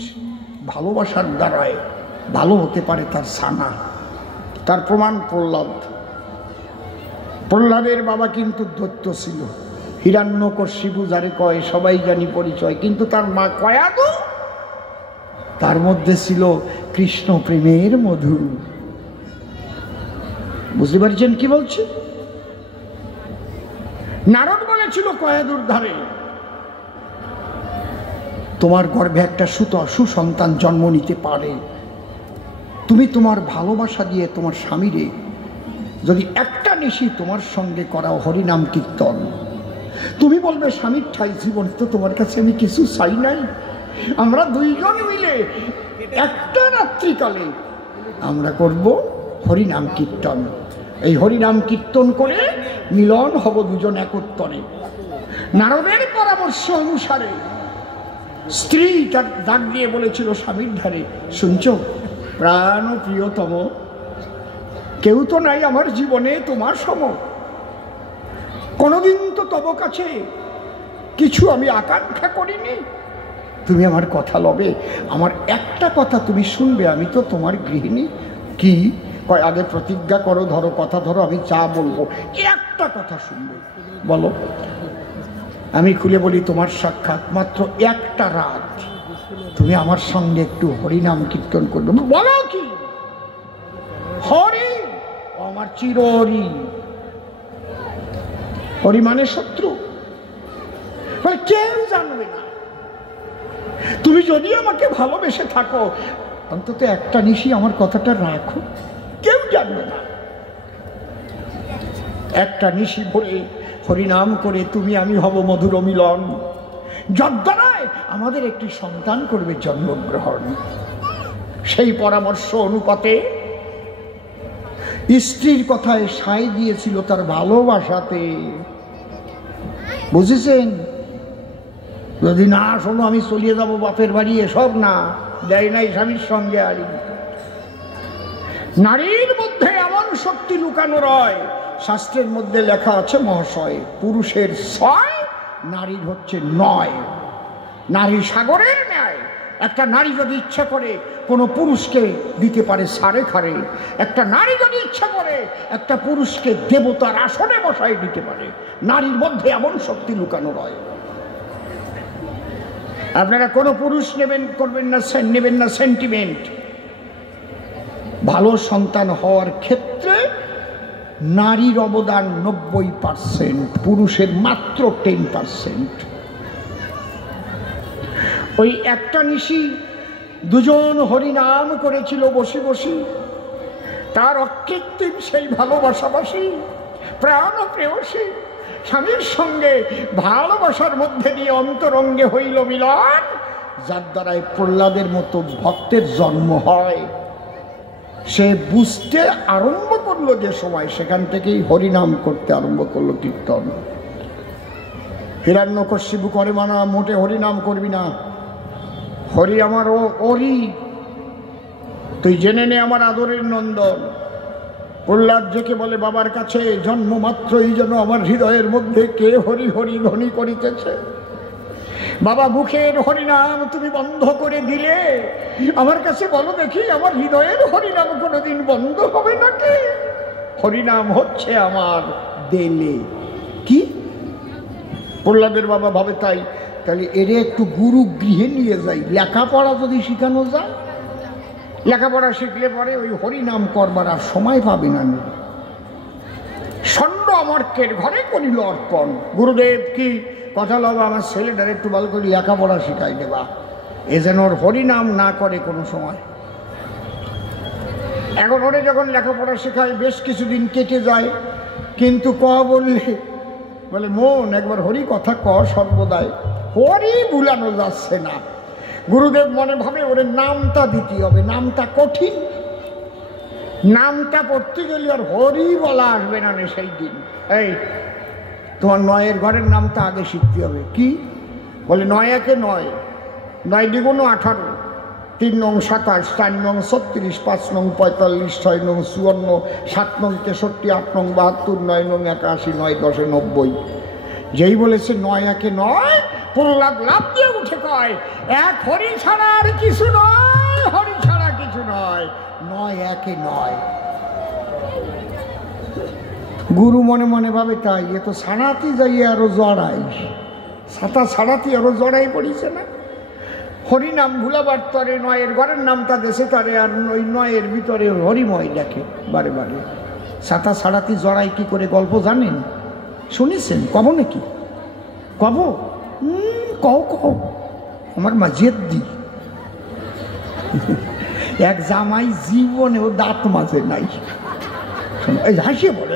ভালোবাসার দ্বারায় ভালো হতে পারে তার সানা। তার প্রমাণ প্রহ্লাদের বাবা কিন্তু দৈত্য ছিল, হিরণ্যকশিপু যারে কয় সবাই জানি পরিচয়, কিন্তু তার মা কয়াদু, তার মধ্যে ছিল কৃষ্ণ প্রেমের মধু। বুঝতে পারছেন কি বলছি? নারদ বলেছিল কয়াদুর ধারে, তোমার গর্ভে একটা সুসন্তান জন্ম নিতে পারে, তুমি তোমার ভালোবাসা দিয়ে তোমার স্বামীরে যদি একটা নিশি তোমার সঙ্গে করাও হরিনাম কীর্তন, তুমি বলবে স্বামীর ঠাই জীবন তো তোমার কাছে আমি কিছু চাই নাই, আমরা দুইজন মিলে একটা রাত্রিকালে আমরা করব হরিনাম কীর্তন। এই হরিনাম কীর্তন করে মিলন হব দুজন একত্তরে। নারদের পরামর্শ অনুসারে স্ত্রী তার ডাক দিয়ে বলেছিল স্বামীর ধারে, শুনছ প্রাণ প্রিয়তম, কেউ তো নাই আমার জীবনে তোমার সম, কোনোদিন তো তব কাছে কিছু আমি আকাঙ্ক্ষা করিনি, তুমি আমার কথা লবে, আমার একটা কথা তুমি শুনবে, আমি তো তোমার গৃহিণী। কি কয়? আগে প্রতিজ্ঞা করো, ধরো কথা ধরো, আমি যা বলবো একটা কথা শুনবে। বলো। আমি খুলে বলি, তোমার সাক্ষাৎ মাত্র একটা রাত, তুমি আমার সঙ্গে একটু হরিনাম কীর্তন করবে। বলো কি? হরি আমার চিরহরি। হরি মানে শত্রু, কেউ জানবে না। তুমি যদি আমাকে ভালোবেসে থাকো অন্তত একটা নিশি আমার কথাটা রাখো, কেউ জানবে না। একটা নিশি ভরে হরিনাম করে তুমি আমি হব মধুর মিলন, যদ্বারায় আমাদের একটি সন্তান করবে জন্মগ্রহণ। সেই পরামর্শ অনুপাতে স্ত্রীর কথায় সায় দিয়েছিল তার ভালোবাসাতে। বুঝেছেন? যদি না শোনো আমি চলিয়ে যাব বাপের বাড়ি, এসব না, দেয় নাই স্বামীর সঙ্গে। আরি নারীর মধ্যে এমন শক্তি লুকানো রয়, শাস্ত্রের মধ্যে লেখা আছে মহাশয়, পুরুষের 6, নারীর হচ্ছে 9। নারী সাগরের ন্যায়। একটা নারী যদি ইচ্ছা করে কোনো পুরুষকে দিতে পারে সারে খারে, একটা নারী যদি ইচ্ছা করে একটা পুরুষকে দেবতার আসনে বসায় দিতে পারে। নারীর মধ্যে এমন শক্তি লুকানো রয়। আপনারা কোনো পুরুষ করবেন না সেন্টিমেন্ট। ভালো সন্তান হওয়ার ক্ষেত্রে নারীর অবদান 90%, পুরুষের মাত্র 10%। ওই একটা নিশি দুজন হরিনাম করেছিল বসে বসে, তার অকৃত্রিম সেই ভালোবাসাবাসী প্রাণ প্রেয়সী স্বামীর সঙ্গে ভালোবাসার মধ্যে দিয়ে অন্তরঙ্গে হইল মিলন, যার দ্বারাই প্রহ্লাদের মতো ভক্তের জন্ম হয়। সে বুঝতে আরম্ভ করলো যে সময়, সেখান থেকেই হরিনাম করতে আরম্ভ করলো, কীর্তন। হিরণ্যকশিপু করে মানা, মোটে হরিনাম করবি না, হরি আমার ওরি, তুই জেনে নে আমার আদরের নন্দন। প্রহ্লাদ যেকে বলে বাবার কাছে, জন্ম মাত্রই যেন আমার হৃদয়ের মধ্যে কে হরি হরি ধ্বনি করিতেছে। বাবা মুখের হরিনাম তুমি বন্ধ করে দিলে, আমার কাছে বলো দেখি আমার হৃদয়ের হরিনাম কোনোদিন বন্ধ হবে নাকি? হরিনাম হচ্ছে আমার দেলে। কি? প্রহ্লাদের বাবা ভাবে তাই, তাহলে এর একটু গুরু গৃহে নিয়ে যাই, লেখাপড়া যদি শিখানো যায়। লেখাপড়া শিখলে পরে ওই হরিনাম করবার আর সময় পাবে না। ষণ্ড অমর্কের ঘরে করিল অর্পণ। গুরুদেব কি কথা লবা, আমার ছেলেটার একটু ভালো করে লেখাপড়া শিখাই দেবা, এ যেন ওর হরিনাম না করে কোনো সময়। এখন ওরে যখন লেখাপড়া শেখায় বেশ কিছুদিন কেটে যায়, কিন্তু বললে বলে মন একবার হরি কথা সর্বদাই, হরি ভুলানো যাচ্ছে না। গুরুদেব মনে ভাবে ওরে নামটা দিতে হবে, নামটা কঠিন, নামটা পড়তে গেলে আর হরি বলা আসবে না সেই দিন। এই তোমার 9-এর ঘরের নামটা আগে শিখতে হবে। কি? বলে 9 একে 9, 9 দ্বিগুণ 18, 3 নং 27, 4 নং 36, 5 নং 45, 6 নং 54, 7 নং 63, 8 নং 72, 9 নং 81, 9 10 90। যেই বলেছে 9 একে 9, প্রহ্লাদ লাফ দিয়ে উঠে কয়, এক হরি ছাড়া আর কিছু নয়, হরি ছাড়া কিছু নয়, 9 একে 9। গুরু মনে মনে ভাবে তাই, এ তো ছাড়াতে যাইয়ে আরো জড়াই, ছাতা ছাড়াতে আরো জড়াই পড়িছে না। হরিনাম ভুলাবার তরে 9-এর ঘরের নামটা দেশে তারে, আর ওই 9-এর ভিতরে হরিময় দেখে বারে বারে। ছাতা ছাড়াতে জড়াই কি করে গল্প জানেন? শুনেছেন? কব নাকি? কব? কও আমার মা জেদ্দি। এক জামাই জীবনেও দাঁত মাজে নাই। এই হাসিয়ে বলে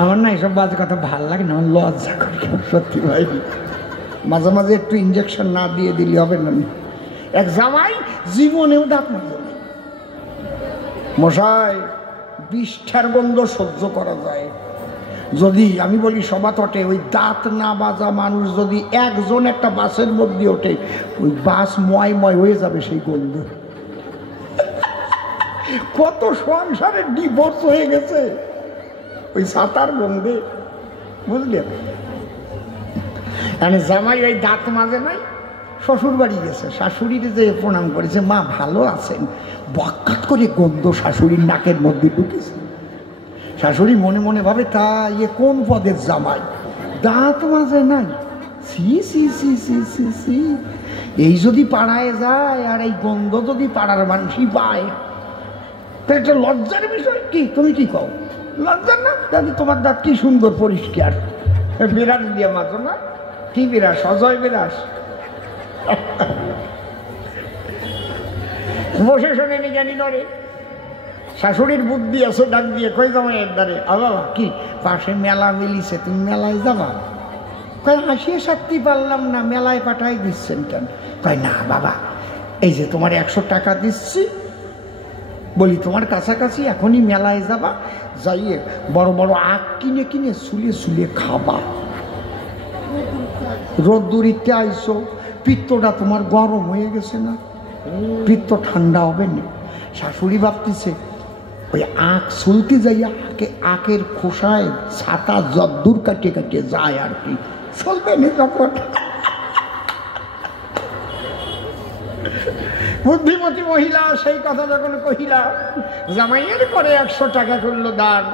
আমার না এসব বাজে কথা ভাল লাগে না, আমার লজ্জা করে সত্যি ভাই। মাঝে মাঝে একটু ইঞ্জেকশন না দিয়ে দিলে হবে না। এক জামাই জীবনেও দাঁত মাজে নাই। মশাই, বিষ্ঠার গন্ধ সহ্য করা যায় যদি, আমি বলি সভা তটে ওই দাঁত না বাজা মানুষ যদি একজন একটা বাসের মধ্যে ওঠে, ওই বাস ময় হয়ে যাবে সেই গন্ধ। কত সংসারে ডিভোর্স হয়ে গেছে ওই ছাতার গন্ধে, বুঝলেন? মানে জামাই ওই দাঁত মাজে নাই, শ্বশুর বাড়ি গেছে, শাশুড়ির যে প্রণাম করেছে, মা ভালো আছেন, বক্কাত করে গন্ধ শাশুড়ির নাকের মধ্যে ঢুকেছে। শাশুড়ি মনে মনে ভাবে তা এ কোন পদের জামাই, দাঁত মাজে নাই, সি সি সি সি সি সি, এই যদি পাড়ায় যায় আর এই গন্ধ যদি পাড়ার মানুষই পায়, তো একটা লজ্জার বিষয়। কি তুমি কি কও? লজ্জার না? দাদি তোমার দাঁত কি সুন্দর পরিষ্কার, বিরাট দিয়ে মাত্র না? কি বিরাস? অজয় বিরাস। বসে শোনেনি জানি নরে, শাশুড়ির বুদ্ধি আছে, ডাক দিয়ে কই যাবো এর দ্বারে? বাবা কি পাশে মেলা মিলিছে, তুমি মেলায় যাবা? কয় হাসিয়ে সারতে পারলাম না, মেলায় পাঠাই দিচ্ছেন কেন? কয় না বাবা, এই যে তোমার 100 টাকা দিচ্ছি, বলি তোমার কাছাকাছি এখনই মেলায় যাবা, যাইয়ে বড় বড় আখ কিনে কিনে সুলে সুলে খাবা। রোদ্দুরিতে আইসো, পিত্তটা তোমার গরম হয়ে গেছে না, পিত্ত ঠান্ডা হবে না। শাশুড়ি ভাবতেছে ওই আখ সুলতে যাইয়া আখের খোসায় ছাতা যদ্দূর কাটিয়ে কাটিয়ে যায় আর কি, চলবে না তখন। বুদ্ধিমতী মহিলা সেই কথা যখন কহিলা, জামাইয়ের করে 100 টাকা করলো দান।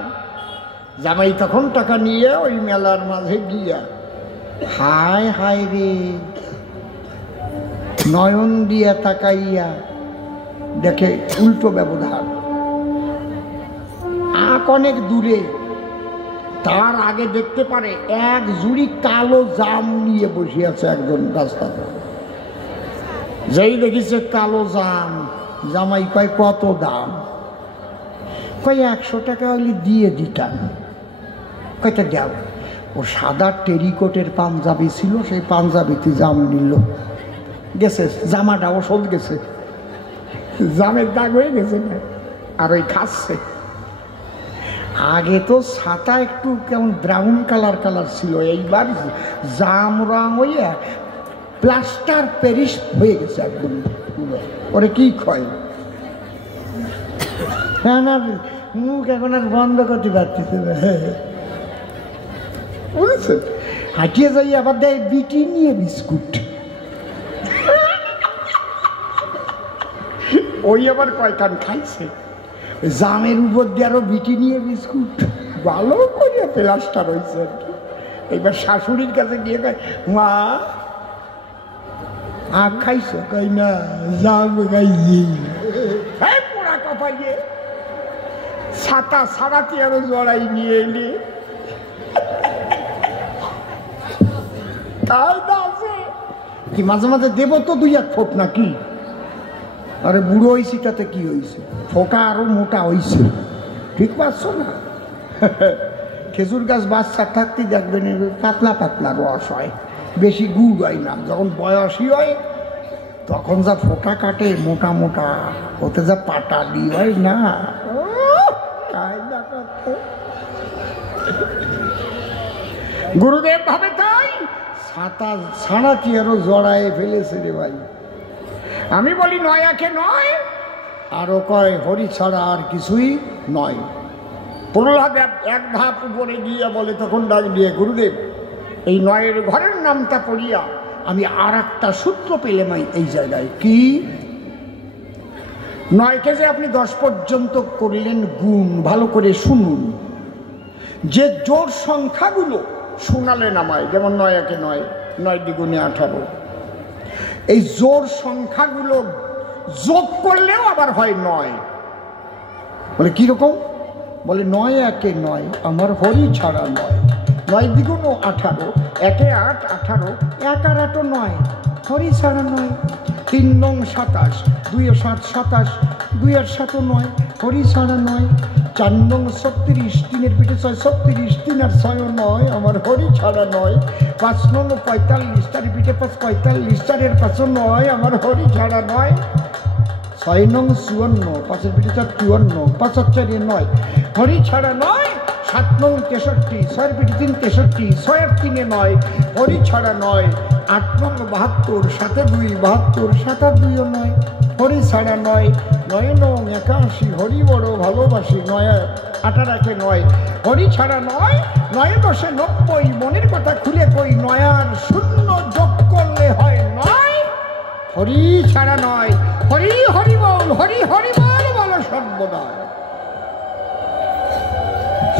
জামাই তখন টাকা নিয়ে ওই মেলার মাঝে গিয়া হায় হায় রে, নয়ন দিয়া তাকাইয়া দেখে উল্টো ব্যবধান। আখ অনেক দূরে, তার আগে দেখতে পারে এক জুড়ি কালো জাম নিয়ে বসে আছে একজন রাস্তাতে। যেই দেখিছে কালো জাম, জামাই কয় কত দাম? কয় 100 টাকা হলে দিয়ে দিতাম। কয়টা দাও? ও সাদা টেরিকোটের পাঞ্জাবি ছিল, সেই পাঞ্জাবিতে জাম নিল, গেছে জামাটা ওষুধ গেছে, জামের দাগ হয়ে গেছে না, আর ওই খাচ্ছে। আগে তো ছাতা একটু কেমন ব্রাউন কালার কালার ছিল, এইবার জাম রং হইয়া প্লাস্টার প্যারিস হয়ে গেছে একদম। ওরে কি কয়? না মুখ এখন আর বন্ধ করতে পারতেছে না, বুঝেছেন? হাঁটিয়ে যাই আবার দেয় বিটি নিয়ে বিস্কুট, ওই আবার কয়টান খাইছে। জামের উপর দিয়ে আরো বিটি নিয়ে বিস্কুট, ভালো করে প্লাস্টার হয়েছে আর কি। এইবার শাশুড়ির কাছে গিয়ে কয়, মা আখ খাইছো? কই না, জাম খাইছি। পোড়া কপাইয়ে ছাতা ছাড়াতে আরো জড়াই নিয়ে এলি, তাই না আছে কি? মাঝে মাঝে দেব তো 2-1 ফোঁট নাকি? আরে বুড়ো হয়েছি তাতে কি হয়েছে, ফোঁটা আরো মোটা হয়েছে, ঠিক পাচ্ছ না? খেজুর গাছ বাচ্চা থাকতে দেখবেন পাতলা পাতলা রস হয়, বেশি গুড় হয় না। যখন বয়সী হয় তখন যা ফোঁটা কাটে মোটা মোটা, ওতে যা পাটালি হয় না, গুরুদেব ভাবে তাই ছাতা ছাড়াটি আরো জড়ায় ফেলেছে রে ভাই। আমি বলি নয় একে নয়, আরো কয় হরি ছাড়া আর কিছুই নয়। প্রহ্লাদ এক ধাপ উপরে গিয়ে বলে, তখন ডাক দিয়ে, গুরুদেব এই নয়ের ঘরের নামটা পড়িয়া আমি আর একটা সূত্র পেলাম এই জায়গায়। কি? নয়কে যে আপনি 10 পর্যন্ত করলেন গুণ, ভালো করে শুনুন। যে জোর সংখ্যাগুলো শোনালেন আমায়, যেমন 9 একে 9, 9 দ্বিগুণে 18, এই জোর সংখ্যাগুলো যোগ করলেও আবার হয় 9। বলে কিরকম? বলে 9 একে 9 আমার হরি ছাড়া 9, 9 দ্বিগুণ 18, 1 এ 8, 18, 1 আর 8 9, হরি ছাড়া 9। 3 নং 27, 2 এ 7 27, 2 আর 7 9, হরি ছাড়া 9। 4 নং 36, 3 এর পিঠে 6 36, 3 আর 6 9, আমার হরি ছাড়া 9। 5 নং 45, 4 পিঠে 5 45, 4 এর 5 9, আমার হরি ছাড়া 9। 6 নং 54, 5 এর পিঠে 4 54, 5 আর 4 9, হরি ছাড়া 9। 7 নং 63, 6 এর পিঠে 3 63, 6 আর 3 9, হরি ছাড়া 9। 8 নং 72, 7 2 72, 7 আর 2 9, হরি ছাড়া 9। 9 নং 81, হরি বড় ভালোবাসি, 9 8 একে 9, হরি ছাড়া 9। 9 10 90, মনের কথা খুলে কই, 9 আর 0 যোগ করলে হয় 9, হরি ছাড়া 9। হরি হরি বল, হরি হরি বল, বলো সর্বদাই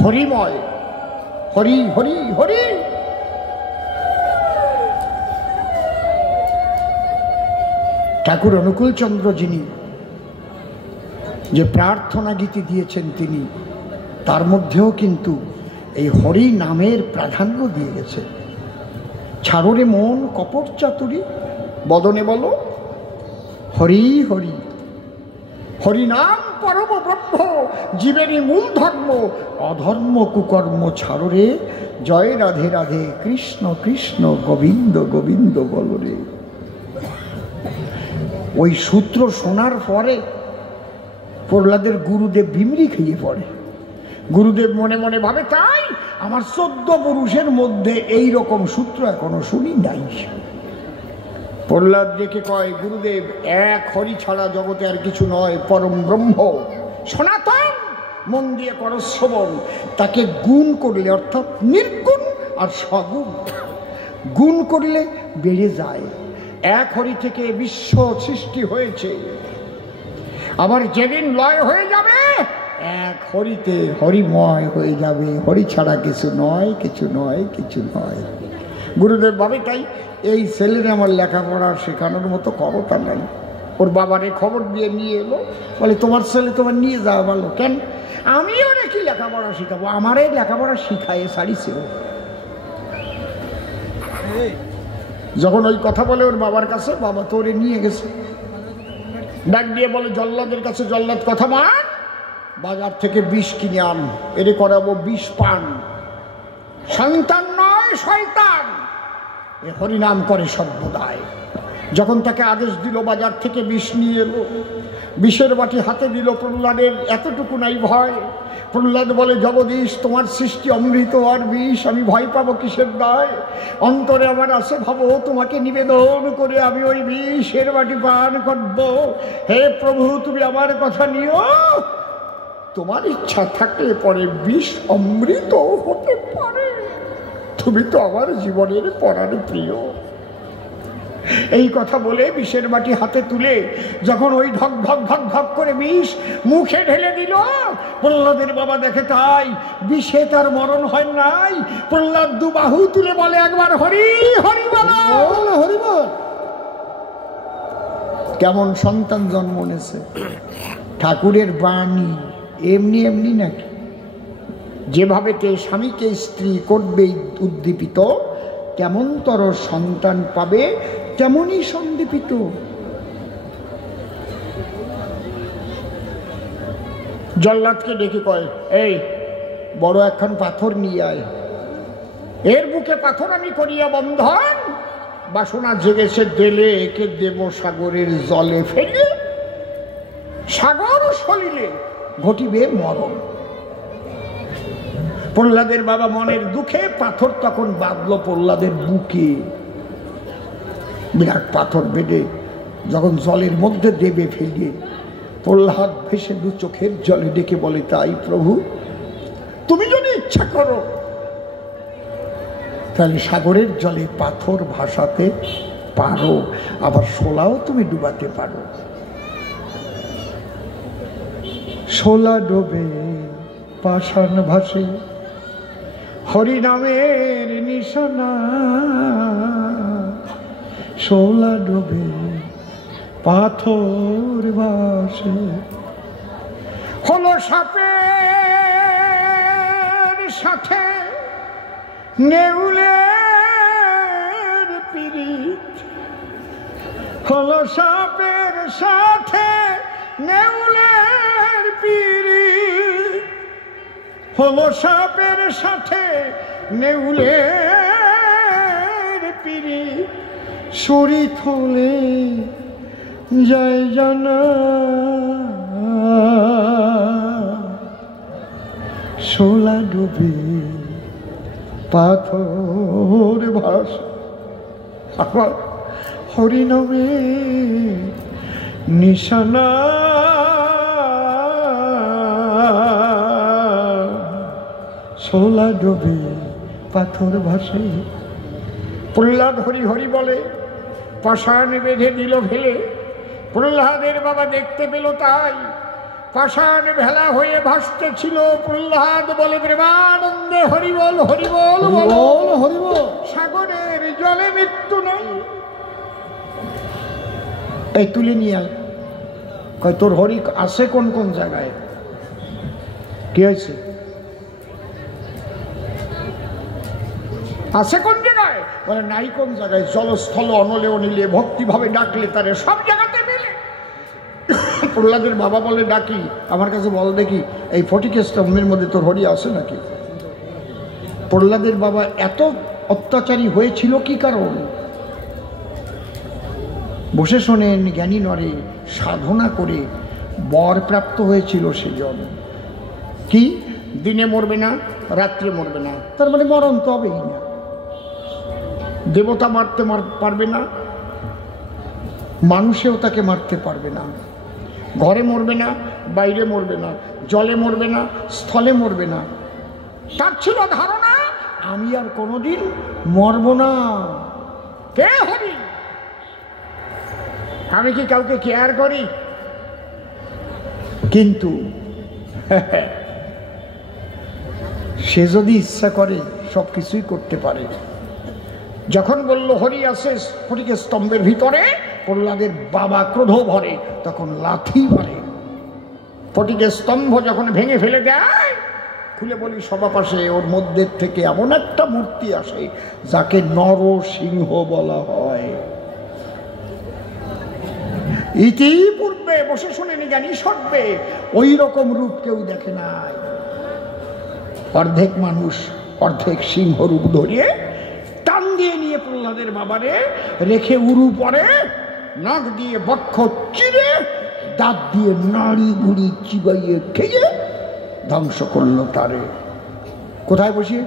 হরিময়, হরি হরি হরি। ঠাকুর অনুকূলচন্দ্র যিনি যে প্রার্থনা গীতি দিয়েছেন, তিনি তার মধ্যেও কিন্তু এই হরি নামের প্রাধান্য দিয়ে গেছে। ছাড়ো রে মন কপট চাতুরি, বদনে বলো হরি হরি। হরি নাম পরম ব্রহ্ম, জীবেরই মূল ধর্ম। অধর্ম কুকর্ম ছাড়ো রে, জয় রাধে রাধে, কৃষ্ণ কৃষ্ণ গোবিন্দ গোবিন্দ বলো রে। ওই সূত্র শোনার পরে প্রহ্লাদের গুরুদেব বিমরি খেয়ে পড়ে। গুরুদেব মনে মনে ভাবে, তাই আমার 14 পুরুষের মধ্যে এই রকম সূত্র এখনো শুনি নাই। প্রহ্লাদ ডেকে কয়, গুরুদেব, এক হরি ছাড়া জগতে আর কিছু নয়, পরম ব্রহ্ম সনাতন, মন দিয়ে করো শ্রবণ। তাকে গুণ করলে, অর্থাৎ নির্গুণ আর সগুণ, গুণ করলে বেড়ে যায়। এক হরি থেকে বিশ্ব সৃষ্টি হয়েছে, আবার যেদিন লয় হয়ে যাবে এক হরিতে হরিময় হয়ে যাবে। হরি ছাড়া কিছু নয়, কিছু নয়, কিছু নয়। গুরুদেব ভাবে, তাই এই ছেলের আমার লেখাপড়া শেখানোর মতো ক্ষমতা নাই। ওর বাবারে খবর দিয়ে নিয়ে এলো, বলে তোমার ছেলে তোমার নিয়ে যাওয়া ভালো। কেন? আমিও নাকি লেখাপড়া শিখাবো। আমার এই লেখাপড়া শিখায় সারিছে। যখন ওই কথা বলে ওর বাবার কাছে, বাবা তো ওরে নিয়ে গেছে, ডাক দিয়ে বলে, জল্লাদের কাছে জল্লাদ কথা মান, বাজার থেকে বিষ কিনে আন, এরে করাবো বিষ পান। সন্তান নয় শয়তান, এ হরিনাম করে সর্বদাই। যখন তাকে আদেশ দিল, বাজার থেকে বিষ নিয়ে এলো, বিষের বাটি হাতে দিল। প্রহ্লাদের এতটুকু নাই ভয়। প্রহ্লাদ বলে, জগদীশ, তোমার সৃষ্টি অমৃত আর বিষ, আমি ভয় পাবো কিসের দায়? অন্তরে আমার আছে ভাবো, তোমাকে নিবেদন করে আমি ওই বিষের বাটি পান করব। হে প্রভু, তুমি আমার কথা নিও, তোমার ইচ্ছা থাকলে পরে বিষ অমৃত হতে পারে। তুমি তো আমার জীবনের পরার প্রিয়। এই কথা বলে বিষের বাটি হাতে তুলে যখন ওই ঢক ঢক ঢক ঢক করে বিষ মুখে ঢেলে দিল, প্রহ্লাদের বাবা দেখে তাই বিষে তার মরণ হয় নাই। প্রহ্লাদ দুবাহু তুলে বলে, একবার হরি হরি বলো, হরি বল। কেমন সন্তান জন্ম নিয়েছে! ঠাকুরের বাণী এমনি এমনি নাকি? যেভাবে স্বামীকে স্ত্রী করবে উদ্দীপিত, কেমনতর সন্তান পাবে তেমনই সন্দীপিত। জল্লাদকে ডেকে কয়, এই বড় একখান পাথর নিয়ে আয়, এর বুকে পাথর আমি করিয়া বন্ধন। বাসনা জেগেছে দেলে, একে দেব সাগরের জলে ফেলে। সাগর সলিলে ঘটিবে মরণ। প্রহ্লাদের বাবা মনের দুঃখে পাথর তখন বাঁধলো প্রহ্লাদের বুকে। বিরাট পাথর বেঁধে যখন জলের মধ্যে দেবে ফেলিয়ে, প্রহ্লাদ ভেসে দু চোখের জলে ডেকে বলে, তাই প্রভু, তুমি যদি ইচ্ছা করো তাহলে সাগরের জলে পাথর ভাসাতে পারো, আবার শোলাও তুমি ডুবাতে পারো। শোলা ডোবে পাষাণ ভাসে, হরি নামের নিশানা। শোলা ডোবে পাথর ভাসে, হলো সাপের সাথে নেউলের পিরিত। হলো সাপের সাথে নেউলের পিরিত। হলো সাপের সাথে নেউলের পিরিত। শরীর হলে যায় জানা, শোলা ডুবে পাথর ভাসে। আবার হরিনামে নিশানা, শোলা ডুবে পাথর ভাসে। প্রহ্লাদ হরি হরি বলে, পাষাণ বেঁধে দিল ফেলে। প্রহ্লাদের বাবা দেখতে পেল, তাই পাষাণ ভেলা হয়ে ভাসতে ছিল। প্রহ্লাদ বলে, প্রেমানন্দে হরি বল, হরি বল, হরি বল। সাগরের জলে মৃত্যু নাই। এই তুলে নিয়ে আয়। কয় তোর হরি আছে কোন কোন জায়গায়? কি হয়েছে? আছে কোন জায়গায়? বলে নাই কোন জায়গায়, জলস্থল অনলে অনিলে ভক্তিভাবে ডাকলে তারে সব জায়গাতে মেলে। প্রহ্লাদের বাবা বলে ডাকি, আমার কাছে বল দেখি এই ফটিকের স্তম্ভের মধ্যে তোর হরি আছে নাকি? প্রহ্লাদের বাবা এত অত্যাচারী হয়েছিল কি কারণ? বসে শোনেন, জ্ঞানী নরে সাধনা করে বর প্রাপ্ত হয়েছিল সেজন। কি? দিনে মরবে না, রাত্রে মরবে না, তার মানে মরণ তো হবেই না। দেবতা মারতে পারবে না, মানুষেও তাকে মারতে পারবে না। ঘরে মরবে না, বাইরে মরবে না, জলে মরবে না, স্থলে মরবে না। তার ছিল ধারণা আমি আর কোনোদিন মরব না। কে হরি? আমি কি কাউকে কেয়ার করি? কিন্তু সে যদি ইচ্ছা করে সব কিছুই করতে পারে। যখন বলল হরি আছে ফটিকের স্তম্ভের ভিতরে, প্রহ্লাদের বাবা ক্রোধ ভরে, তখন লাথি মারে। ফটিকের স্তম্ভ যখন ভেঙে ফেলে দেয়, খুলে বলি সভা পাশে, ওর মধ্যে থেকে এমন একটা মূর্তি আসে যাকে নরসিংহ বলা হয়। ইতিপূর্বে বসে শুনেনি জ্ঞানী সর্বে ওই রকম রূপ কেউ দেখে নাই। অর্ধেক মানুষ অর্ধেক সিংহ রূপ ধরিয়ে টান দিয়ে নিয়ে প্রহ্লাদের বাবারে রেখে উরু পরে, নাক দিয়ে বক্ষ চিরে, দাঁত দিয়ে নাড়ি গুড়ি চিবাইয়ে খেয়ে ধ্বংস করলো তারে। কোথায় বসিয়ে?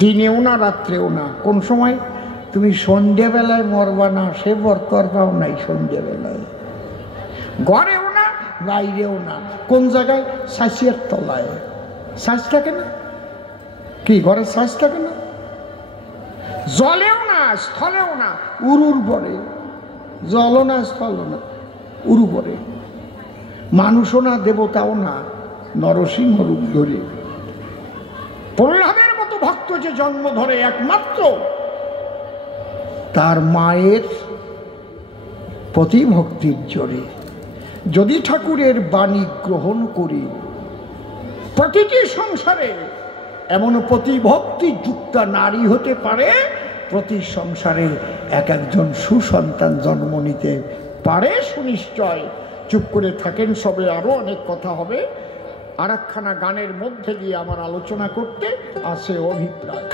দিনেও না, রাত্রেও না। কোন সময়? তুমি সন্ধ্যেবেলায় মরবা না, সে বরকর পাও নাই সন্ধ্যেবেলায়। ঘরেও না, বাইরেও না। কোন জায়গায়? শাঁসিয়ার তলায়। শ্বাস থাকে না কি? ঘরের শ্বাস থাকে না? জলেও না, স্থলেও না, উরুর পরে। জলও না, স্থলও না, উরু পরে। মানুষও না, দেবতাও না, নরসিংহ রূপ ধরে। প্রহ্লাদের মতো ভক্ত যে জন্ম ধরে একমাত্র তার মায়ের প্রতিভক্তির জোরে। যদি ঠাকুরের বাণী গ্রহণ করি, প্রতিটি সংসারে এমন প্রতিভক্তি যুক্ত নারী হতে পারে, প্রতি সংসারে এক একজন সুসন্তান জন্ম নিতে পারে সুনিশ্চয়। চুপ করে থাকেন সবে, আরো অনেক কথা হবে। আর একখানা গানের মধ্যে দিয়ে আমার আলোচনা করতে আছে অভিপ্রায়।